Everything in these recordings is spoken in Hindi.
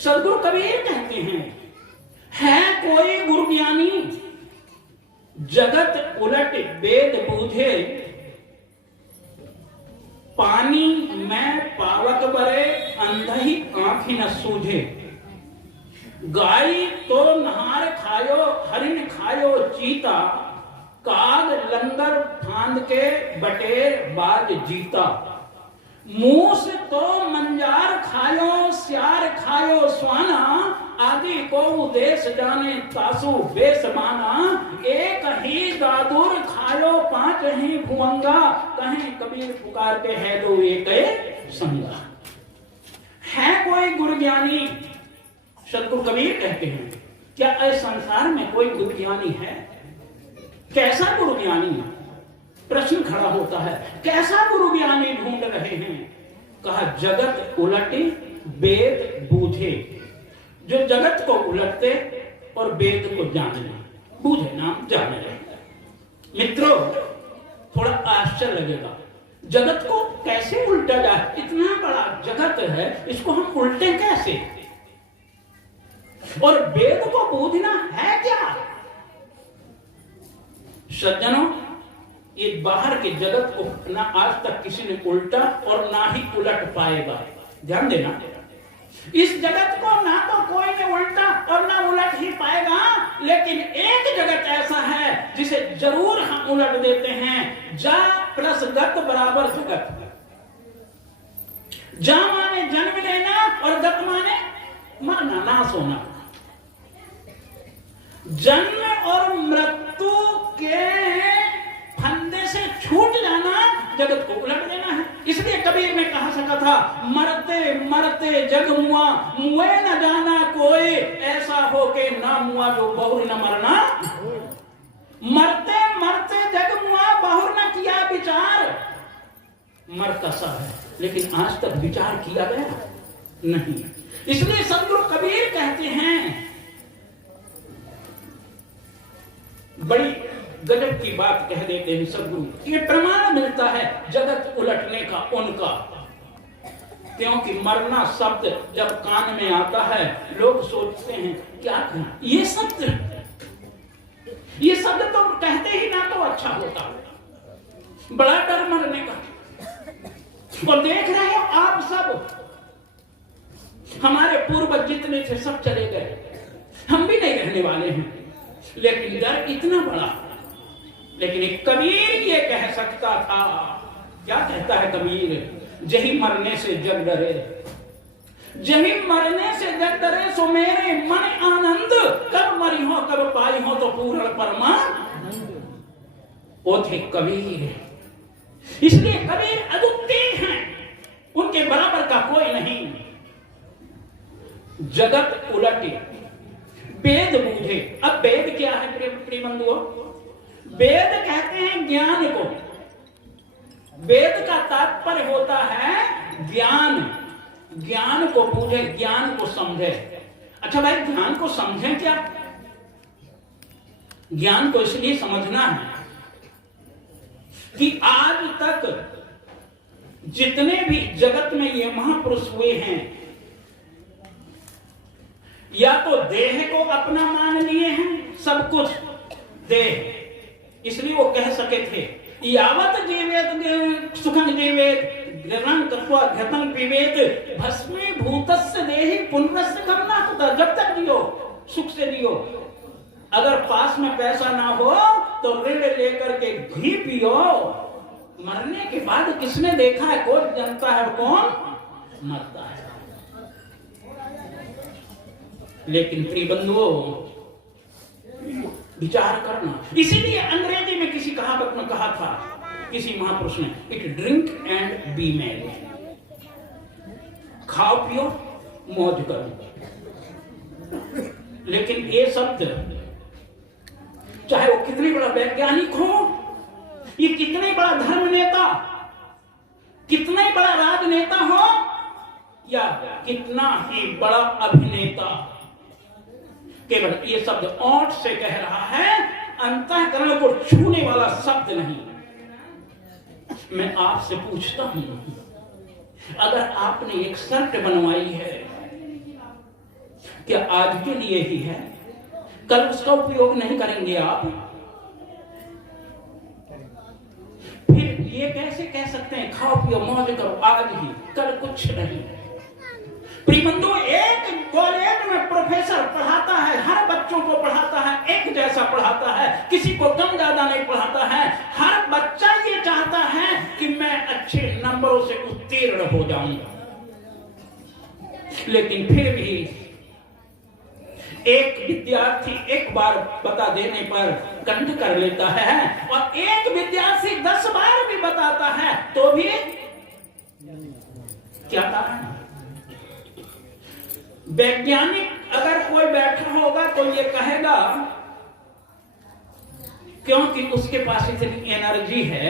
सदगुरु कबीर कहते हैं, है कोई गुरु ज्ञानी जगत उलट वेद बूझे, पानी में पावक बरे अंधही आंखी न सूझे। गाय तो नहार खायो हरिन खायो चीता, काग लंगर फांद के बटेर बाज जीता। मूस तो मंजार खायो स्यार खायो स्वाना, आदि को देश जाने तासु बेस माना। एक ही दादुर खायो पांच ही भुवंगा, कहीं कबीर पुकार के है दो एक संगा। है कोई गुरु ज्ञानी, सदगुरु कबीर कहते हैं, क्या इस संसार में कोई गुरु ज्ञानी है? कैसा गुरु ज्ञानी है? प्रश्न खड़ा होता है, कैसा गुरु ज्ञानी ढूंढ रहे हैं? कहा जगत उलटे वेद बूझे, जो जगत को उलटते और वेद को जान ले, बूझे नाम जान ले। मित्रों, थोड़ा आश्चर्य लगेगा, जगत को कैसे उल्टा जाए? इतना बड़ा जगत है, इसको हम उल्टे कैसे? और वेद को बूझना है क्या? सज्जनों, ये बाहर के जगत को ना आज तक किसी ने उल्टा और ना ही उलट पाएगा। ध्यान देना, इस जगत को ना तो कोई ने उल्टा और ना उलट ही पाएगा, लेकिन एक जगत ऐसा है जिसे जरूर हम उलट देते हैं। जा प्लस गत बराबर जगत। जा माने जन्म लेना और गत माने मरना, नाश होना। जन्म और मृत्यु के फंदे से छूट जाना, जगत को उलट देना है। इसलिए कबीर ने कहा सका था, मरते मरते जग मुआ, मुए न जाना कोई, ऐसा हो के ना मुआ जो बहुर न मरना। मरते मरते जग मुआ, बहुर न किया विचार। मरता सा है, लेकिन आज तक विचार किया गया नहीं। इसलिए सदगुरु कबीर कहते हैं, बड़ी गजब की बात कह देते हैं सदगुरु, ये प्रमाण मिलता है जगत उलटने का उनका। क्योंकि मरना शब्द जब कान में आता है, लोग सोचते हैं क्या कहना, ये शब्द तो कहते ही ना तो अच्छा होता, बड़ा डर मरने का। और देख रहे हो आप सब, हमारे पूर्वज जितने थे सब चले गए, हम भी नहीं रहने वाले हैं, लेकिन डर इतना बड़ा। लेकिन एक कबीर ये कह सकता था, क्या कहता है कबीर, जही मरने से जग डरे, जही मरने से जग डरे, सो मेरे मन आनंद, कब मरी हो कब पाई हो तो पूर्ण परमानंद। वो थे कबीर। इसलिए कबीर अद्वितीय हैं, उनके बराबर का कोई नहीं। जगत उलटे वेद बूझे। अब वेद क्या है प्रिय बंधुओं? वेद कहते हैं ज्ञान को। वेद का तात्पर्य होता है ज्ञान। ज्ञान को बूझे, ज्ञान को समझे। अच्छा भाई, ज्ञान को समझें क्या? ज्ञान को इसलिए समझना है कि आज तक जितने भी जगत में ये महापुरुष हुए हैं, या तो देह को अपना मान लिए हैं, सब कुछ देह, इसलिए वो कह सके थे, यावत जीवेत सुखं जीवेत ग्रहण कृत्वा घृतं पीवेत भस्मीभूतस्य देहि पुनरस्य कम न होता। जब तक जियो सुख से जियो। अगर पास में पैसा ना हो तो ऋण लेकर के घी पियो। मरने के बाद किसने देखा है? कौन जानता है कौन मरता है? लेकिन प्रिय बंधुओं, विचार करना। इसीलिए अंग्रेजी में किसी कहावत में कहा था किसी महापुरुष ने, it drink and B Mary, खाओ पियो मौज करो। लेकिन ये शब्द, चाहे वो कितने बड़ा वैज्ञानिक हो, ये कितने बड़ा धर्म नेता, कितने बड़ा राजनेता हो, या कितना ही बड़ा अभिनेता, केवल ये शब्द ओंठ से कह रहा है, अंतःकरण को छूने वाला शब्द नहीं। मैं आपसे पूछता हूं, अगर आपने एक शर्ट बनवाई है क्या आज के लिए ही है? कल उसका उपयोग नहीं करेंगे आप? फिर ये कैसे कह सकते हैं खाओ पियो मौज करो आज ही, कल कुछ नहीं। प्रियबंधु, एक कॉलेज में प्रोफेसर पढ़ाता है, हर बच्चों को पढ़ाता है, एक जैसा पढ़ाता है, किसी को कम ज्यादा नहीं पढ़ाता है। हर बच्चा ये चाहता है कि मैं अच्छे नंबरों से उत्तीर्ण हो जाऊंगा, लेकिन फिर भी एक विद्यार्थी एक बार बता देने पर कंठ कर लेता है और एक विद्यार्थी 10 बार भी बताता है तो भी क्या कारण? वैज्ञानिक अगर कोई बैठा होगा तो ये कहेगा क्योंकि उसके पास इतनी एनर्जी है,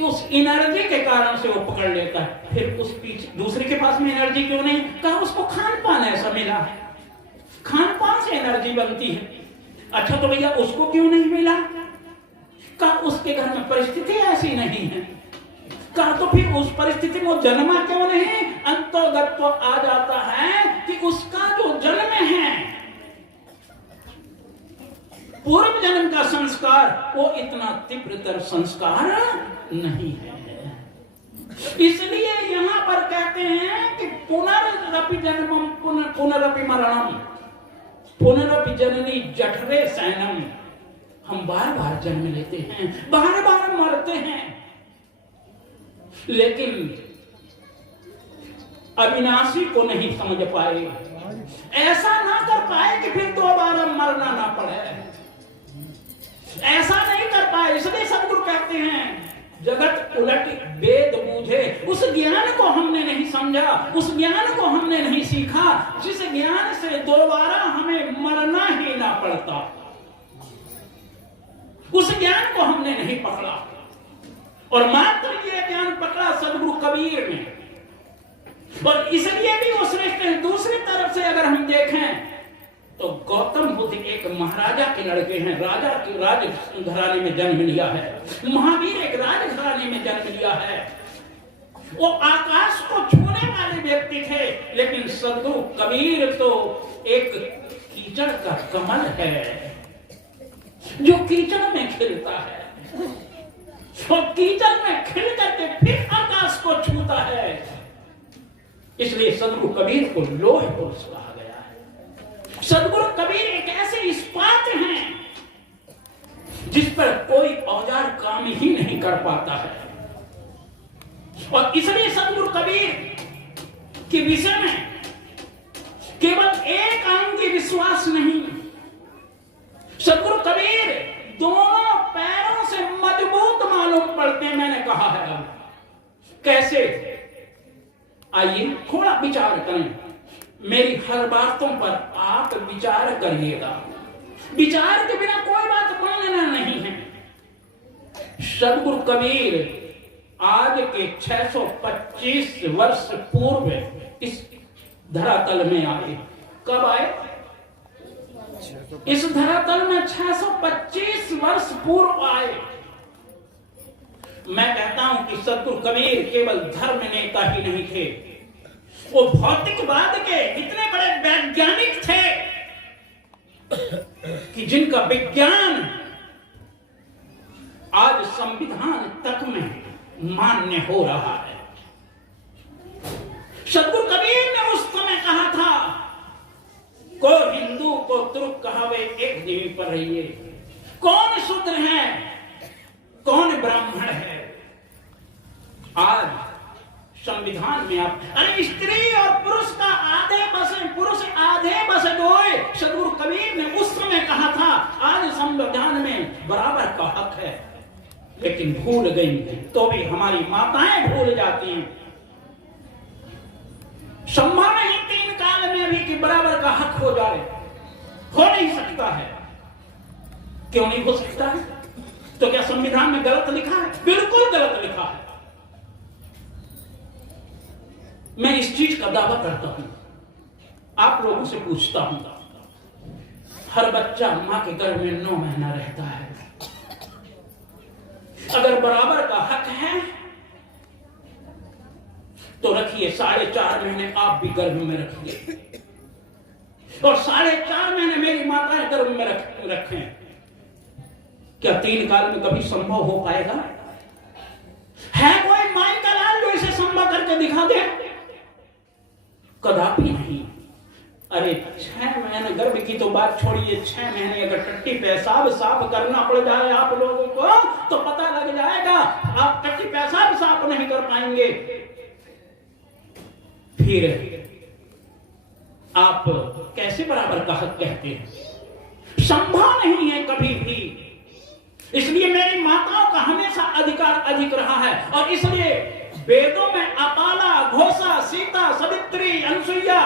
उस एनर्जी के कारण से वो पकड़ लेता है। फिर उस पीछे दूसरे के पास में एनर्जी क्यों नहीं? कहा उसको खान पान ऐसा मिला है, खान पान से एनर्जी बनती है। अच्छा तो भैया उसको क्यों नहीं मिला? कहा उसके घर में परिस्थिति ऐसी नहीं है। कहा तो फिर उस परिस्थिति में जन्मा क्यों नहीं? अंतर्गत तो आ जाता है कि उसका जो जन्म है, पूर्व जन्म का संस्कार, वो इतना तीव्रतर संस्कार नहीं है। इसलिए यहां पर कहते हैं कि पुनरपि जन्मम पुनरपि मरणम पुनरपि जननी जठरे सैनम। हम बार बार जन्म लेते हैं, बार बार मरते हैं, लेकिन अविनाशी को नहीं समझ पाए, ऐसा ना कर पाए कि फिर दोबारा मरना ना पड़े, ऐसा नहीं कर पाए। इसलिए सदगुरु कहते हैं जगत उलट वेद बूझे। उस ज्ञान को हमने नहीं समझा, उस ज्ञान को हमने नहीं सीखा जिस ज्ञान से दोबारा हमें मरना ही ना पड़ता। उस ज्ञान को हमने नहीं पकड़ा और मात्र ये ज्ञान पकड़ा सदगुरु कबीर ने। और इसलिए भी वो श्रेष्ठ है। दूसरी तरफ से अगर हम देखें तो गौतम बुद्ध एक महाराजा के लड़के हैं, राजा के राज घराने में जन्म लिया है। महावीर एक राज घराने में जन्म लिया है। वो आकाश को छूने वाले व्यक्ति थे, लेकिन सदगुरु कबीर तो एक कीचड़ का कमल है जो कीचड़ में खिलता है और कीचड़ में खिल करके फिर आकाश को छूता है। इसलिए सदगुरु कबीर को लोह पुरुष कहा गया है। सदगुरु कबीर एक ऐसे इस्पात हैं जिस पर कोई औजार काम ही नहीं कर पाता है। और इसलिए सदगुरु कबीर के विषय में केवल एक अंगी विश्वास नहीं, सदगुरु कबीर दोनों पैरों से मजबूत मालूम पड़ते हैं। मैंने कहा है कैसे, आइए थोड़ा विचार करें। मेरी हर बातों पर आप विचार करिएगा, विचार के बिना कोई बात बोलना नहीं है। सदगुरु कबीर आज के 625 वर्ष पूर्व इस धरातल में आए। कब आए? इस धरातल में 625 वर्ष पूर्व आए। मैं कहता हूं कि सदगुरु कबीर केवल धर्म नेता ही नहीं थे, वो भौतिकवाद के इतने बड़े वैज्ञानिक थे कि जिनका विज्ञान आज संविधान तक में मान्य हो रहा है। सदगुरु कबीर ने उस समय कहा था, को हिंदू को तुर्क कहावे एक देवी पर रहिए। कौन शूद्र है, कौन ब्राह्मण है? आज संविधान में आप अरे स्त्री और पुरुष का आधे बसे, पुरुष आधे बसे दोए। सदगुरु कबीर ने उस समय कहा था। आज संविधान में बराबर का हक है, लेकिन भूल गई तो भी हमारी माताएं भूल जाती हैं। संभव नहीं 3 काल में भी कि बराबर का हक हो जाए, हो नहीं सकता है। क्यों नहीं हो सकता है? तो क्या संविधान में गलत लिखा है? बिल्कुल गलत लिखा है। मैं इस चीज का दावा करता हूं, आप लोगों से पूछता हूं, हर बच्चा मां के गर्भ में 9 महीना रहता है। अगर बराबर का हक है तो रखिए, 4.5 महीने आप भी गर्भ में रखिए। और 4.5 महीने मेरी माताएं गर्भ में रखें। क्या 3 काल में कभी संभव हो पाएगा? है कोई माई का लाल जो इसे संभव करके दिखा दे? कदापि नहीं। अरे 6 महीने गर्भ की तो बात छोड़िए, 6 महीने अगर टट्टी पेशाब साफ करना पड़ जाए आप लोगों को तो पता लग जाएगा आप टट्टी पेशाब साफ नहीं कर पाएंगे। फिर आप कैसे बराबर का हक कहते हैं? संभव नहीं है कभी भी। इसलिए मेरी माताओं का हमेशा अधिकार अधिक रहा है और इसलिए वेदों में अपाला, घोषा, सीता, सावित्री, अनसुईया,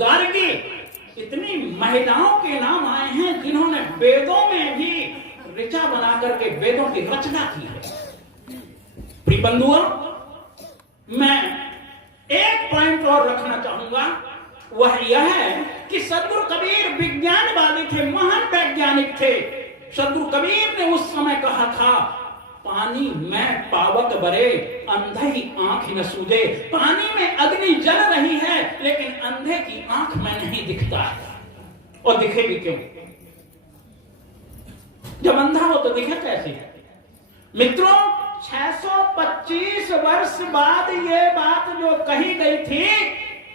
गार्गी इतनी महिलाओं के नाम आए हैं जिन्होंने वेदों में भी ऋचा बना करके वेदों की रचना की है। प्रिय बंधुओं, मैं एक पॉइंट और रखना चाहूंगा, वह यह है कि सद्गुरु कबीर विज्ञानवादी थे, महान वैज्ञानिक थे। सद्गुरु कबीर ने उस समय कहा था, पानी में पावक बरे अंधे आंख न सूझे। पानी में अग्नि जल रही है लेकिन अंधे की आंख में नहीं दिखता है। और दिखेगी क्यों? जब अंधा हो तो दिखे कैसे? मित्रों, 625 वर्ष बाद ये बात जो कही गई थी,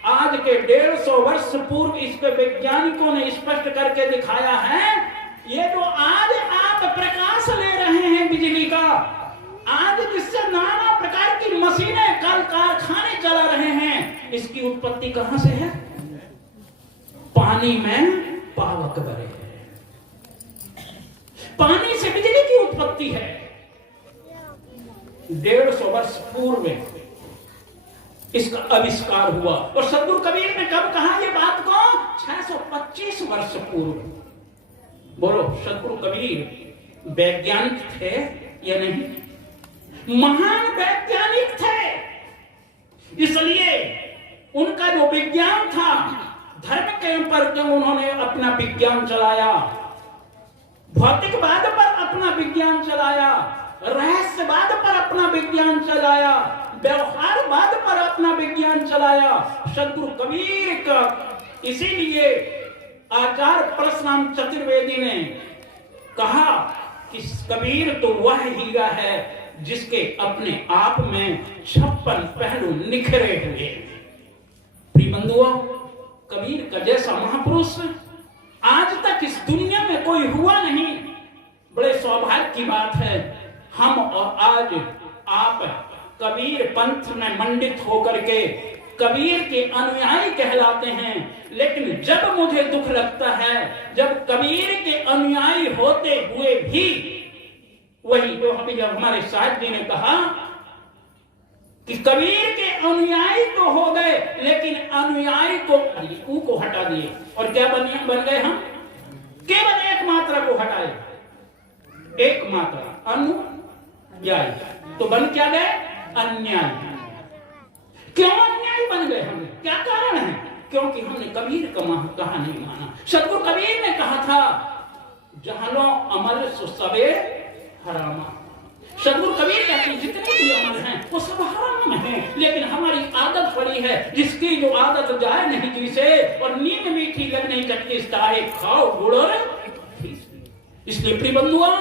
आज के 150 वर्ष पूर्व इस पे वैज्ञानिकों ने स्पष्ट करके दिखाया है। ये जो आज आप प्रकाश ले रहे हैं बिजली का, आज जिससे नाना प्रकार की मशीनें, कल कारखाने चला रहे हैं, इसकी उत्पत्ति कहां से है? पानी में पावक बरे है। पानी से बिजली की उत्पत्ति है। 150 वर्ष पूर्व इसका आविष्कार हुआ। और सद्गुरु कबीर ने कब कहा ये बात को? 625 वर्ष पूर्व। बोलो, सद्गुरु कबीर वैज्ञानिक थे या नहीं? महान वैज्ञानिक थे। इसलिए उनका जो विज्ञान था, धर्म के ऊपर जो उन्होंने अपना विज्ञान चलाया, भौतिकवाद पर अपना विज्ञान चलाया, रहस्यवाद पर अपना विज्ञान चलाया, व्यवहारवाद पर अपना विज्ञान चलाया। सद्गुरु कबीर का इसीलिए आचार्य परशुराम चतुर्वेदी ने कहा कि कबीर तो वह हीरा है जिसके अपने आप में 56 पहलू निखरे हुए। प्रिय बंधुओं, कबीर का जैसा महापुरुष आज तक इस दुनिया में कोई हुआ नहीं। बड़े सौभाग्य की बात है, हम और आज आप कबीर पंथ में मंडित होकर के कबीर के अनुयायी कहलाते हैं। लेकिन जब मुझे दुख लगता है, जब कबीर के अनुयायी होते हुए भी वही जो अभी हमारे साथ जी ने कहा कि कबीर के अनुयायी तो हो गए लेकिन अनुयायी को हटा दिए और क्या बन गए हम? केवल एक मात्रा को हटाए, एक मात्रा अनुयायी, तो बन क्या गए? अन्यायी। क्यों अन्यायी बन गए हम? क्या कारण है? क्योंकि हमने कबीर का कहा नहीं माना। सद्गुरु कबीर ने कहा था, जहां अमल सो सबे हरामा। सद्गुरु कबीर कहते हैं जितने भी अमल हैं वो सब हराम हैं, लेकिन हमारी आदत पड़ी है, जिसकी जो आदत जाए नहीं जी से और नींद मीठी लग नहीं चटकी चाहे खाओ गुड़ और। इसलिए प्रिय बंधुओं,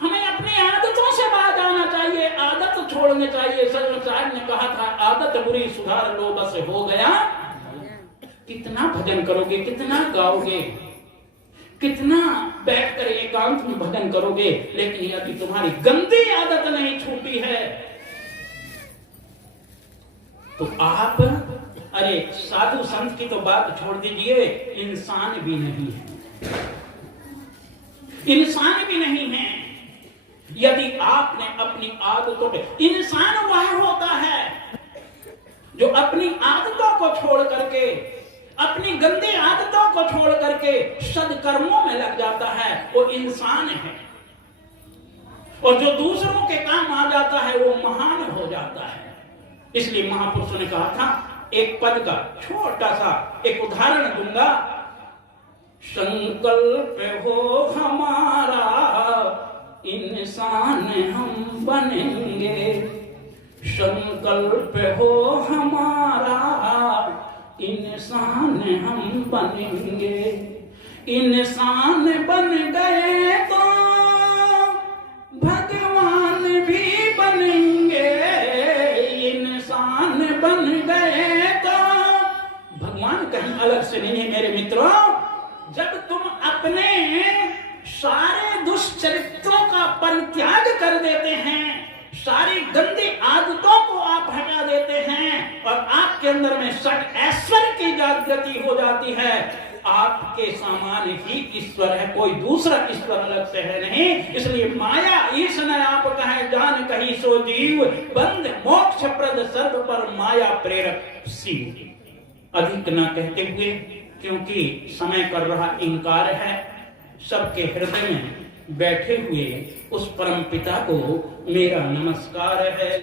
हमें अपनी आदतों से बाहर आना चाहिए, आदत छोड़नी चाहिए। साहब ने कहा था, आदत बुरी सुधार लो बस हो गया। कितना भजन करोगे, कितना गाओगे, कितना बैठकर एकांत में भजन करोगे, लेकिन यदि तुम्हारी गंदी आदत नहीं छूटी है तो आप, अरे साधु संत की तो बात छोड़ दीजिए, इंसान भी नहीं है, इंसान भी नहीं है। यदि आपने अपनी आदतों पे, इंसान वह होता है जो अपनी आदतों को छोड़ करके, अपनी गंदी आदतों को छोड़ करके सदकर्मों में लग जाता है, वो इंसान है। और जो दूसरों के काम आ जाता है वो महान हो जाता है। इसलिए महापुरुषों ने कहा था, एक पद का छोटा सा एक उदाहरण दूंगा। संकल्प हो हमारा इंसान हम बनेंगे, संकल्प हो हमारा इंसान हम बनेंगे, इंसान बन गए तो भगवान भी बनेंगे, इंसान बन गए तो भगवान कहीं अलग से नहीं है मेरे मित्रों। जब तुम अपने सारे दुष्चरित्रों का परित्याग कर देते हैं, सारी गंदी आदतों को आप हटा देते हैं और आपके अंदर में सट ऐश्वर्य की जागृति हो जाती है, आपके समान ही ईश्वर है, कोई दूसरा ईश्वर अलग से है नहीं। इसलिए माया ईश न आप कहे जान कही सो जीव, बंद मोक्ष प्रद सर्व पर माया प्रेरक शिव। अधिक न कहते हुए, क्योंकि समय कर रहा इनकार है, सबके हृदय में बैठे हुए उस परम पिता को मेरा नमस्कार है।